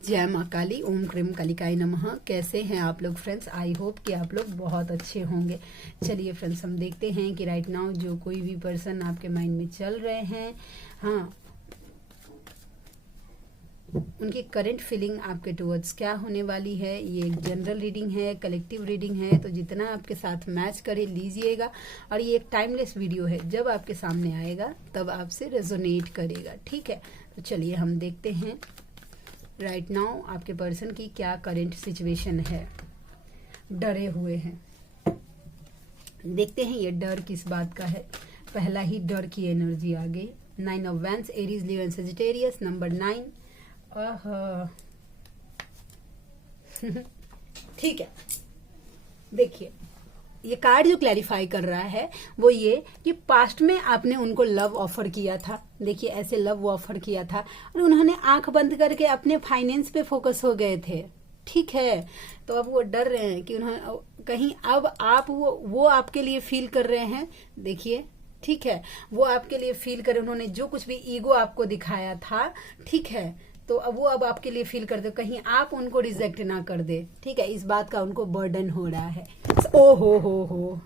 जय माँ काली, ओम क्रीम कालिकाय नमः। कैसे हैं आप लोग फ्रेंड्स? आई होप कि आप लोग बहुत अच्छे होंगे। चलिए फ्रेंड्स, हम देखते हैं कि राइट नाउ जो कोई भी पर्सन आपके माइंड में चल रहे हैं, हाँ, उनकी करंट फीलिंग आपके टुवर्ड्स क्या होने वाली है। ये एक जनरल रीडिंग है, कलेक्टिव रीडिंग है, तो जितना आपके साथ मैच करे लीजिएगा। और ये एक टाइमलेस वीडियो है, जब आपके सामने आएगा तब आपसे रेजोनेट करेगा, ठीक है। तो चलिए हम देखते हैं राइट नाउ आपके पर्सन की क्या करंट सिचुएशन है। डरे हुए हैं, देखते हैं ये डर किस बात का है। पहला ही डर की एनर्जी आ गई। 9 of wands, Aries, Leo and Sagittarius, number 9। ठीक है, देखिए ये कार्ड जो क्लैरिफाई कर रहा है वो ये कि पास्ट में आपने उनको लव ऑफर किया था। देखिए ऐसे लव ऑफर किया था और उन्होंने आंख बंद करके अपने फाइनेंस पे फोकस हो गए थे, ठीक है। तो अब वो डर रहे हैं कि उन्होंने कहीं अब आप वो आपके लिए फील कर रहे हैं। देखिए, ठीक है, वो आपके लिए फील कर, उन्होंने जो कुछ भी ईगो आपको दिखाया था, ठीक है, तो अब आपके लिए फील कर दो, कहीं आप उनको रिजेक्ट ना कर दे, ठीक है। इस बात का उनको बर्डन हो रहा है। ओ हो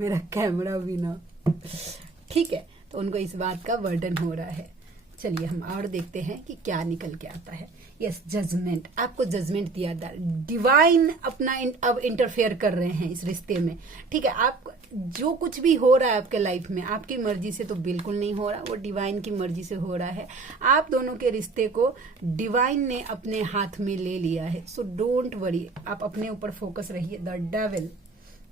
मेरा कैमरा भी ना, ठीक है, तो उनको इस बात का बर्डन हो रहा है। चलिए हम और देखते हैं कि क्या निकल के आता है। यस, जजमेंट, आपको जजमेंट दिया था। डिवाइन अपना अब इंटरफेयर कर रहे हैं इस रिश्ते में, ठीक है। आप जो कुछ भी हो रहा है आपके लाइफ में, आपकी मर्जी से तो बिल्कुल नहीं हो रहा, वो डिवाइन की मर्जी से हो रहा है। आप दोनों के रिश्ते को डिवाइन ने अपने हाथ में ले लिया है। सो डोंट वरी, आप अपने ऊपर फोकस रहिए। द डेविल,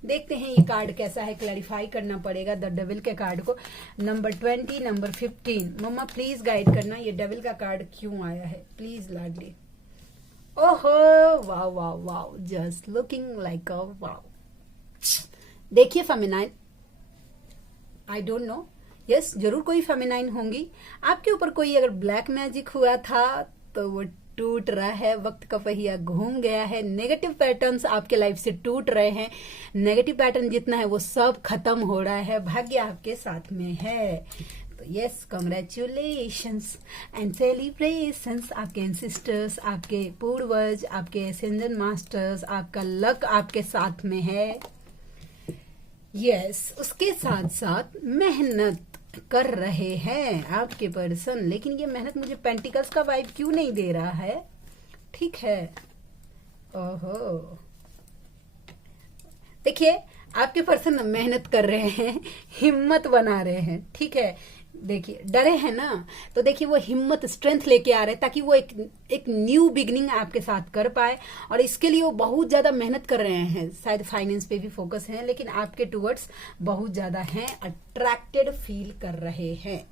देखते हैं ये कार्ड कैसा है, क्लैरिफाई करना पड़ेगा द डेविल के कार्ड को। Number 20, number 15। मम्मा प्लीज गाइड करना, ये डेविल का कार्ड क्यों आया है, प्लीज लाडली। ओहो, wow wow wow, just looking like a wow. देखिए feminine, I don't know, yes जरूर कोई फेमिनाइन होंगी। आपके ऊपर कोई अगर ब्लैक मैजिक हुआ था तो वो टूट रहा है, वक्त का पहिया घूम गया है। नेगेटिव पैटर्न्स आपके लाइफ से टूट रहे हैं। नेगेटिव पैटर्न जितना है वो सब खत्म हो रहा है, भाग्य आपके साथ में है। तो यस, कॉन्ग्रेचुलेशंस एंड सेलिब्रेशंस। आपके एंसेस्टर्स, आपके पूर्वज, आपके एसेंडेंट मास्टर्स, आपका लक आपके साथ में है। यस, उसके साथ साथ मेहनत कर रहे हैं आपके पर्सन, लेकिन ये मेहनत मुझे पेंटिकल्स का वाइब क्यों नहीं दे रहा है, ठीक है। ओहो, देखिए आपके पर्सन मेहनत कर रहे हैं, हिम्मत बना रहे हैं, ठीक है। देखिए डरे हैं ना, तो देखिए वो हिम्मत, स्ट्रेंथ लेके आ रहे हैं ताकि वो एक न्यू बिगनिंग आपके साथ कर पाए। और इसके लिए वो बहुत ज्यादा मेहनत कर रहे हैं। शायद फाइनेंस पे भी फोकस है, लेकिन आपके टुवर्ड्स बहुत ज्यादा हैं, अट्रैक्टेड फील कर रहे हैं,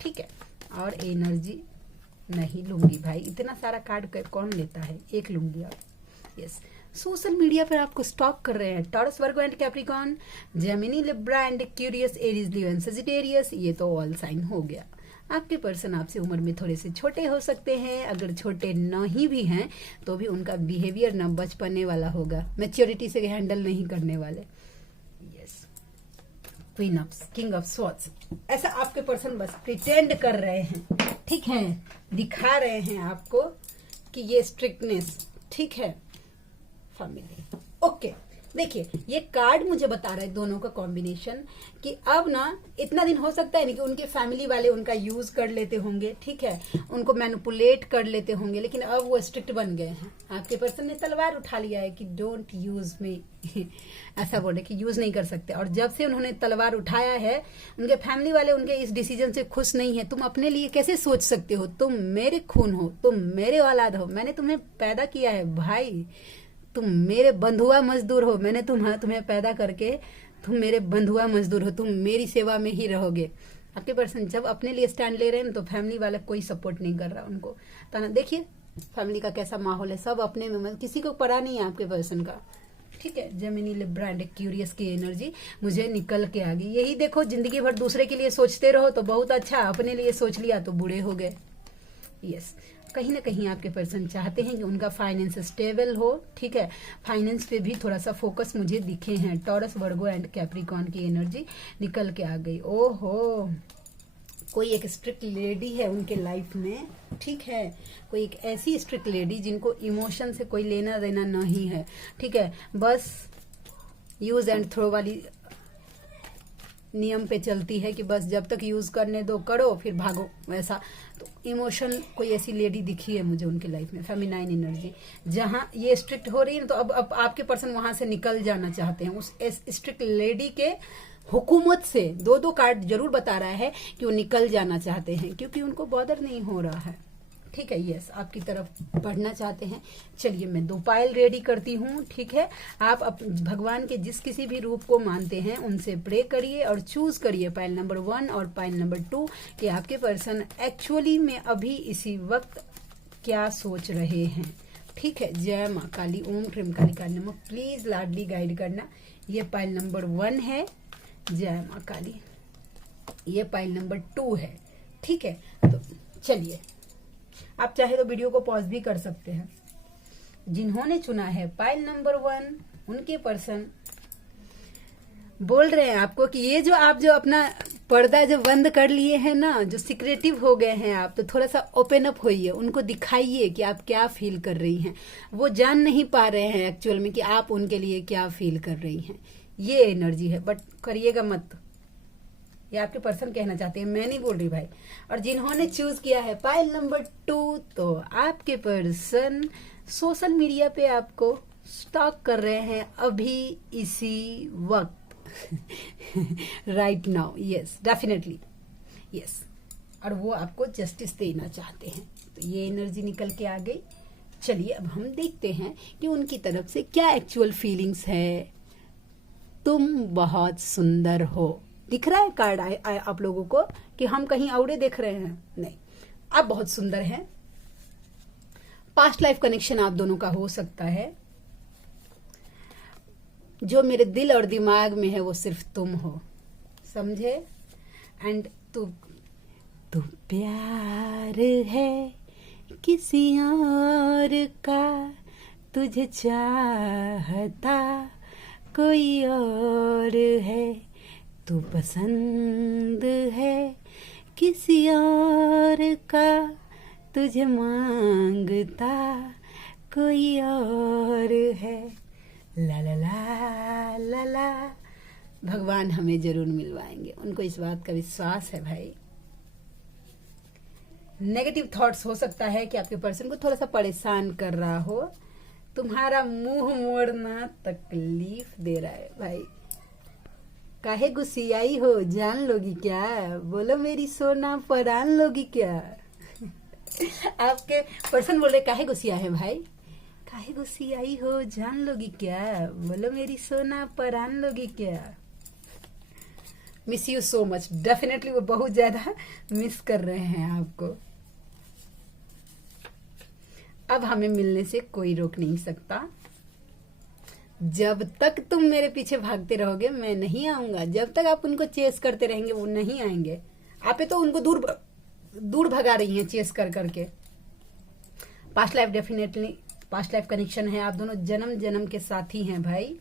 ठीक है। और एनर्जी नहीं लूंगी भाई, इतना सारा कार्ड कौन लेता है, एक लूंगी। और यस, सोशल मीडिया पर आपको स्टॉक कर रहे हैं taurus, Virgo and Capricorn, Gemini, Libra and curious, Aries, Leo and Sagittarius. ये तो ऑल साइन हो गया। आपके पर्सन आपसे उम्र में थोड़े से छोटे हो सकते हैं, अगर छोटे नहीं भी हैं तो भी उनका बिहेवियर ना बचपने वाला होगा, मैच्योरिटी से हैंडल नहीं करने वाले। Yes, queen of, king of swords, ऐसा आपके पर्सन बस प्रिटेंड कर रहे हैं, ठीक है, दिखा रहे हैं आपको कि ये स्ट्रिक्टनेस, ठीक है। Family, okay. देखिए ये कार्ड मुझे बता रहा है दोनों का कॉम्बिनेशन कि अब ना इतना दिन हो सकता है नहीं कि उनके फैमिली वाले उनका यूज कर लेते होंगे, ठीक है, उनको मैनिपुलेट कर लेते होंगे, लेकिन अब वो स्ट्रिक्ट बन गए हैं। आपके पर्सन ने तलवार उठा लिया है कि डोंट यूज मी ऐसा बोले कि यूज नहीं कर सकते। और जब से उन्होंने तलवार उठाया है, उनके फैमिली वाले उनके इस डिसीजन से खुश नहीं है। तुम अपने लिए कैसे सोच सकते हो, तुम मेरे खून हो, तुम मेरे औलाद हो, मैंने तुम्हें पैदा किया है भाई, तुम मेरे बंधुआ मजदूर हो, मैंने तुम्हें पैदा करके, तुम मेरे बंधुआ मजदूर हो, तुम मेरी सेवा में ही रहोगे। आपके पर्सन जब अपने लिए स्टैंड ले रहे हैं तो फैमिली वाला कोई सपोर्ट नहीं कर रहा उनको। तो देखिए फैमिली का कैसा माहौल है, सब अपने में, किसी को पड़ा नहीं है आपके पर्सन का, ठीक है। जेमिनी, लिब्रा एंड क्यूरियस की एनर्जी मुझे निकल के आ गई। यही देखो, जिंदगी भर दूसरे के लिए सोचते रहो तो बहुत अच्छा, अपने लिए सोच लिया तो बुरे हो गए। यस, कहीं ना कहीं आपके पर्सन चाहते हैं कि उनका फाइनेंस स्टेबल हो, ठीक है। फाइनेंस पे भी थोड़ा सा फोकस मुझे दिखे हैं। टॉरस, वर्गो एंड कैप्रिकॉर्न की एनर्जी निकल के आ गई। ओहो, कोई एक स्ट्रिक्ट लेडी है उनके लाइफ में, ठीक है, कोई एक ऐसी स्ट्रिक्ट लेडी जिनको इमोशन से कोई लेना देना नहीं है, ठीक है, बस यूज एंड थ्रो वाली नियम पे चलती है कि बस जब तक यूज करने दो करो फिर भागो, वैसा। तो इमोशन कोई ऐसी लेडी दिखी है मुझे उनके लाइफ में, फेमिनाइन एनर्जी, जहां ये स्ट्रिक्ट हो रही है तो अब आपके पर्सन वहां से निकल जाना चाहते हैं उस स्ट्रिक्ट लेडी के हुकूमत से। दो दो कार्ड जरूर बता रहा है कि वो निकल जाना चाहते हैं क्योंकि उनको बॉदर नहीं हो रहा है, ठीक है। यस, आपकी तरफ बढ़ना चाहते हैं। चलिए मैं 2 पायल रेडी करती हूँ, ठीक है। आप भगवान के जिस किसी भी रूप को मानते हैं उनसे प्रे करिए और चूज करिए पायल नंबर 1 और पायल नंबर 2 कि आपके पर्सन एक्चुअली में अभी इसी वक्त क्या सोच रहे हैं, ठीक है। जय माँ काली, ओम क्रीम कालिका नमः। प्लीज लाडली गाइड करना। ये पायल नंबर 1 है, जय माँ काली। ये पायल नंबर 2 है, ठीक है। तो चलिए, आप चाहे तो वीडियो को पॉज भी कर सकते हैं। जिन्होंने चुना है पायल नंबर 1, उनके पर्सन बोल रहे हैं आपको कि ये जो आप जो अपना पर्दा जो बंद कर लिए हैं ना, जो सिक्रेटिव हो गए हैं आप, तो थोड़ा सा ओपन अप होइए, उनको दिखाइए कि आप क्या फील कर रही हैं। वो जान नहीं पा रहे हैं एक्चुअल में कि आप उनके लिए क्या फील कर रही हैं। ये एनर्जी है, बट करिएगा मत, ये आपके पर्सन कहना चाहते हैं, मैं नहीं बोल रही भाई। और जिन्होंने चूज किया है पायल नंबर 2, तो आपके पर्सन सोशल मीडिया पे आपको स्टॉक कर रहे हैं अभी इसी वक्त right now. Yes, definitely yes, और वो आपको जस्टिस देना चाहते हैं। तो ये एनर्जी निकल के आ गई। चलिए अब हम देखते हैं कि उनकी तरफ से क्या एक्चुअल फीलिंग्स है। तुम बहुत सुंदर हो, दिख रहा है कार्ड आप लोगों को कि हम कहीं औरे देख रहे हैं? नहीं, आप बहुत सुंदर हैं। पास्ट लाइफ कनेक्शन आप दोनों का हो सकता है। जो मेरे दिल और दिमाग में है वो सिर्फ तुम हो, समझे। एंड तू प्यार है किसी और का, तुझे चाहता कोई और है, तू पसंद है किसी और का, तुझे मांगता कोई और है। ला ला ला ला ला। भगवान हमें जरूर मिलवाएंगे, उनको इस बात का विश्वास है भाई। नेगेटिव थॉट्स हो सकता है कि आपके पर्सन को थोड़ा सा परेशान कर रहा हो, तुम्हारा मुंह मोड़ना तकलीफ दे रहा है भाई। काहे गुस्सियाई हो, जान लोगी क्या? बोलो मेरी सोना परान लोगी क्या? आपके पर्सन बोल रहे काहे गुस्सिया है भाई, काहे गुस्सियाई हो, जान लोगी क्या? बोलो मेरी सोना परान लोगी क्या? Miss you so much. Definitely वो बहुत ज्यादा मिस कर रहे हैं आपको। अब हमें मिलने से कोई रोक नहीं सकता। जब तक तुम मेरे पीछे भागते रहोगे मैं नहीं आऊंगा। जब तक आप उनको चेस करते रहेंगे वो नहीं आएंगे। आप तो उनको दूर भगा रही हैं चेस कर करके। Past life, definitely past life connection है। आप दोनों जन्म जन्म के साथी हैं भाई।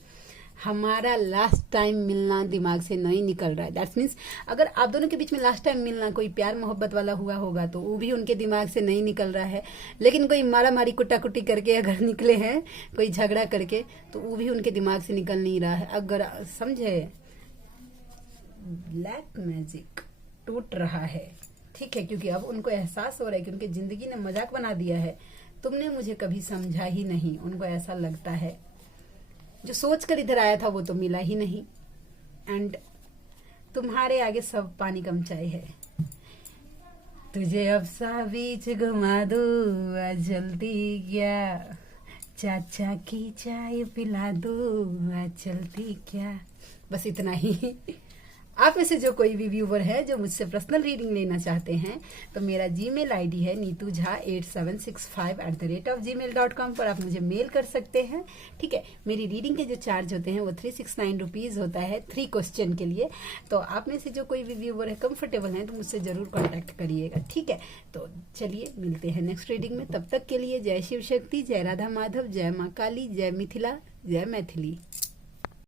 हमारा लास्ट टाइम मिलना दिमाग से नहीं निकल रहा है। दैट्स मीन्स अगर आप दोनों के बीच में लास्ट टाइम मिलना कोई प्यार मोहब्बत वाला हुआ होगा तो वो भी उनके दिमाग से नहीं निकल रहा है। लेकिन कोई मारा मारी कुट्टा कुट्टी करके अगर निकले हैं, कोई झगड़ा करके, तो वो भी उनके दिमाग से निकल नहीं रहा है। अगर समझे, ब्लैक मैजिक टूट रहा है, ठीक है, क्योंकि अब उनको एहसास हो रहा है कि उनकी जिंदगी ने मजाक बना दिया है। तुमने मुझे कभी समझा ही नहीं, उनको ऐसा लगता है। जो सोच कर इधर आया था वो तो मिला ही नहीं। एंड तुम्हारे आगे सब पानी कम चाय है। तुझे अब सा बीच घुमा दो, जल्दी क्या, चाचा की चाय पिला दो, चलती क्या। बस इतना ही। आप में से जो कोई भी व्यूवर है जो मुझसे पर्सनल रीडिंग लेना चाहते हैं तो मेरा जीमेल आईडी है neetujha8765@gmail.com पर आप मुझे मेल कर सकते हैं, ठीक है। मेरी रीडिंग के जो चार्ज होते हैं वो 369 रुपीज होता है 3 क्वेश्चन के लिए। तो आप में से जो कोई भी व्यूवर है कंफर्टेबल है तो मुझसे जरूर कॉन्टैक्ट करिएगा, ठीक है। तो चलिए मिलते हैं नेक्स्ट रीडिंग में। तब तक के लिए जय शिव शक्ति, जय राधा माधव, जय माँ काली, जय मिथिला, जय मैथिली।